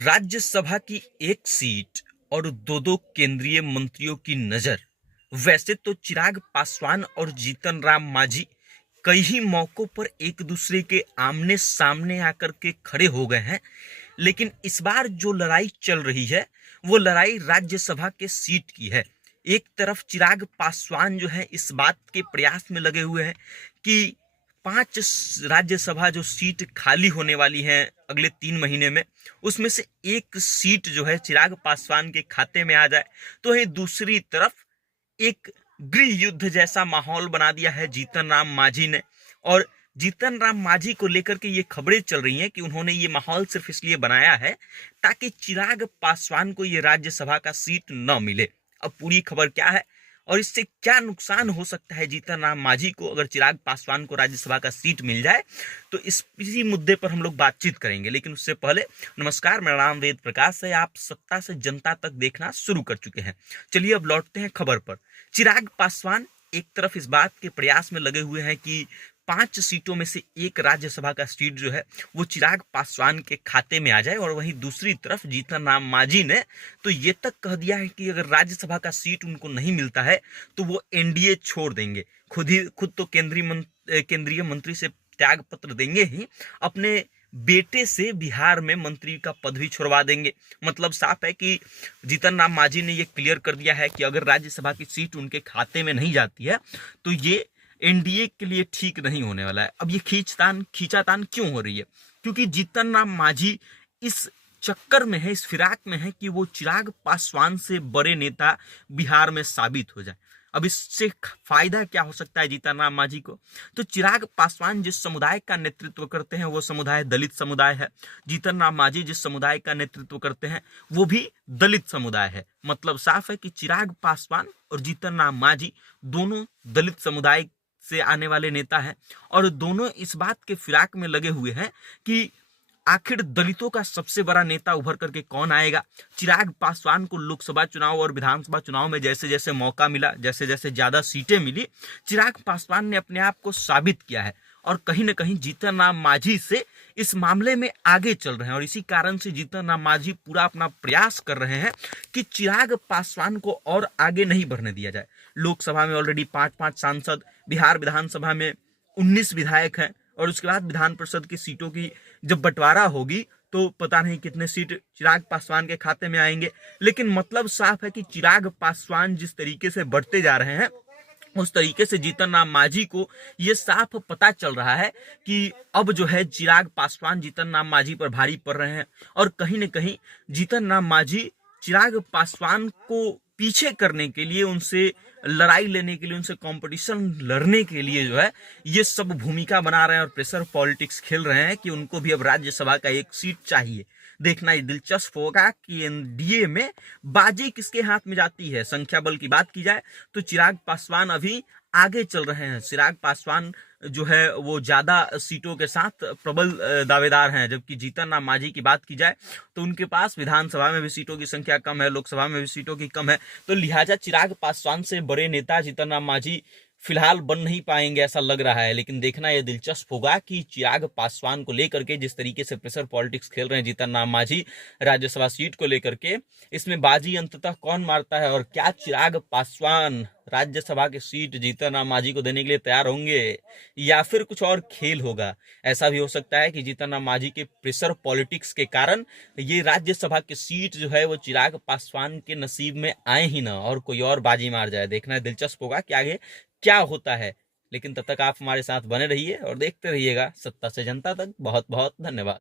राज्यसभा की एक सीट और दो दो केंद्रीय मंत्रियों की नजर। वैसे तो चिराग पासवान और जीतन राम मांझी कई ही मौकों पर एक दूसरे के आमने सामने आकर के खड़े हो गए हैं, लेकिन इस बार जो लड़ाई चल रही है वो लड़ाई राज्यसभा के सीट की है। एक तरफ चिराग पासवान जो है इस बात के प्रयास में लगे हुए हैं कि 5 राज्यसभा जो सीट खाली होने वाली हैं अगले 3 महीने में, उसमें से एक सीट जो है चिराग पासवान के खाते में आ जाए। तो वही दूसरी तरफ एक गृह युद्ध जैसा माहौल बना दिया है जीतन राम मांझी ने। और जीतन राम मांझी को लेकर के ये खबरें चल रही हैं कि उन्होंने ये माहौल सिर्फ इसलिए बनाया है ताकि चिराग पासवान को ये राज्यसभा का सीट न मिले। अब पूरी खबर क्या है और इससे क्या नुकसान हो सकता है जीतन राम मांझी को अगर चिराग पासवान को राज्यसभा का सीट मिल जाए, तो इसी मुद्दे पर हम लोग बातचीत करेंगे। लेकिन उससे पहले नमस्कार, मेरा नाम वेद प्रकाश है। आप सत्ता से जनता तक देखना शुरू कर चुके हैं। चलिए अब लौटते हैं खबर पर। चिराग पासवान एक तरफ इस बात के प्रयास में लगे हुए हैं कि 5 सीटों में से एक राज्यसभा का सीट जो है वो चिराग पासवान के खाते में आ जाए, और वहीं दूसरी तरफ जीतन राम मांझी ने तो ये तक कह दिया है कि अगर राज्यसभा का सीट उनको नहीं मिलता है तो वो एनडीए छोड़ देंगे। खुद तो केंद्रीय मंत्री से त्याग पत्र देंगे ही, अपने बेटे से बिहार में मंत्री का पद भी छुड़वा देंगे। मतलब साफ है कि जीतन राम मांझी ने ये क्लियर कर दिया है कि अगर राज्यसभा की सीट उनके खाते में नहीं जाती है तो ये एनडीए के लिए ठीक नहीं होने वाला है। अब ये खींचातान क्यों हो रही है? क्योंकि जीतन राम मांझी इस चक्कर में है, इस फिराक में है कि वो चिराग पासवान से बड़े नेता बिहार में साबित हो जाए। अब इससे फायदा क्या हो सकता है जीतन राम मांझी को? तो चिराग पासवान जिस समुदाय का नेतृत्व करते हैं वो समुदाय दलित समुदाय है। जीतन राम मांझी जिस समुदाय का नेतृत्व करते हैं वो भी दलित समुदाय है। मतलब साफ है कि चिराग पासवान और जीतन राम मांझी दोनों दलित समुदाय से आने वाले नेता हैं, और दोनों इस बात के फिराक में लगे हुए हैं कि आखिर दलितों का सबसे बड़ा नेता उभर करके कौन आएगा। चिराग पासवान को लोकसभा चुनाव और विधानसभा चुनाव में जैसे जैसे मौका मिला, जैसे जैसे ज्यादा सीटें मिली, चिराग पासवान ने अपने आप को साबित किया है और कहीं ना कहीं जीतन राम मांझी से इस मामले में आगे चल रहे हैं। और इसी कारण से जीतन राम मांझी पूरा अपना प्रयास कर रहे हैं कि चिराग पासवान को और आगे नहीं बढ़ने दिया जाए। लोकसभा में ऑलरेडी 5-5 सांसद, बिहार विधानसभा में 19 विधायक हैं, और उसके बाद विधान परिषद की सीटों की जब बंटवारा होगी तो पता नहीं कितने सीट चिराग पासवान के खाते में आएंगे। लेकिन मतलब साफ है कि चिराग पासवान जिस तरीके से बढ़ते जा रहे हैं उस तरीके से जीतन राम मांझी को ये साफ पता चल रहा है कि अब जो है चिराग पासवान जीतन राम मांझी पर भारी पड़ रहे हैं, और कहीं न कहीं जीतन राम मांझी चिराग पासवान को पीछे करने के लिए, उनसे लड़ाई लेने के लिए, उनसे कंपटीशन लड़ने के लिए जो है ये सब भूमिका बना रहे हैं और प्रेशर पॉलिटिक्स खेल रहे हैं कि उनको भी अब राज्यसभा का एक सीट चाहिए। देखना ये दिलचस्प होगा कि एनडीए में बाजी किसके हाथ में जाती है। संख्या बल की बात की जाए तो चिराग पासवान अभी आगे चल रहे हैं। चिराग पासवान जो है वो ज्यादा सीटों के साथ प्रबल दावेदार हैं, जबकि जीतन राम मांझी की बात की जाए तो उनके पास विधानसभा में भी सीटों की संख्या कम है, लोकसभा में भी सीटों की कम है। तो लिहाजा चिराग पासवान से बड़े नेता जीतन राम मांझी फिलहाल बन नहीं पाएंगे ऐसा लग रहा है। लेकिन देखना यह दिलचस्प होगा कि चिराग पासवान को लेकर के जिस तरीके से प्रेशर पॉलिटिक्स खेल रहे हैं जीतन राम मांझी राज्यसभा सीट को लेकर के, इसमें बाजी अंततः कौन मारता है, और क्या चिराग पासवान राज्यसभा की सीट जीतन राम मांझी को देने के लिए तैयार होंगे या फिर कुछ और खेल होगा। ऐसा भी हो सकता है कि जीतन राम मांझी के प्रेशर पॉलिटिक्स के कारण ये राज्यसभा की सीट जो है वो चिराग पासवान के नसीब में आए ही ना और कोई और बाजी मार जाए। देखना दिलचस्प होगा कि आगे क्या होता है। लेकिन तब तक आप हमारे साथ बने रहिए और देखते रहिएगा सत्ता से जनता तक। बहुत बहुत धन्यवाद।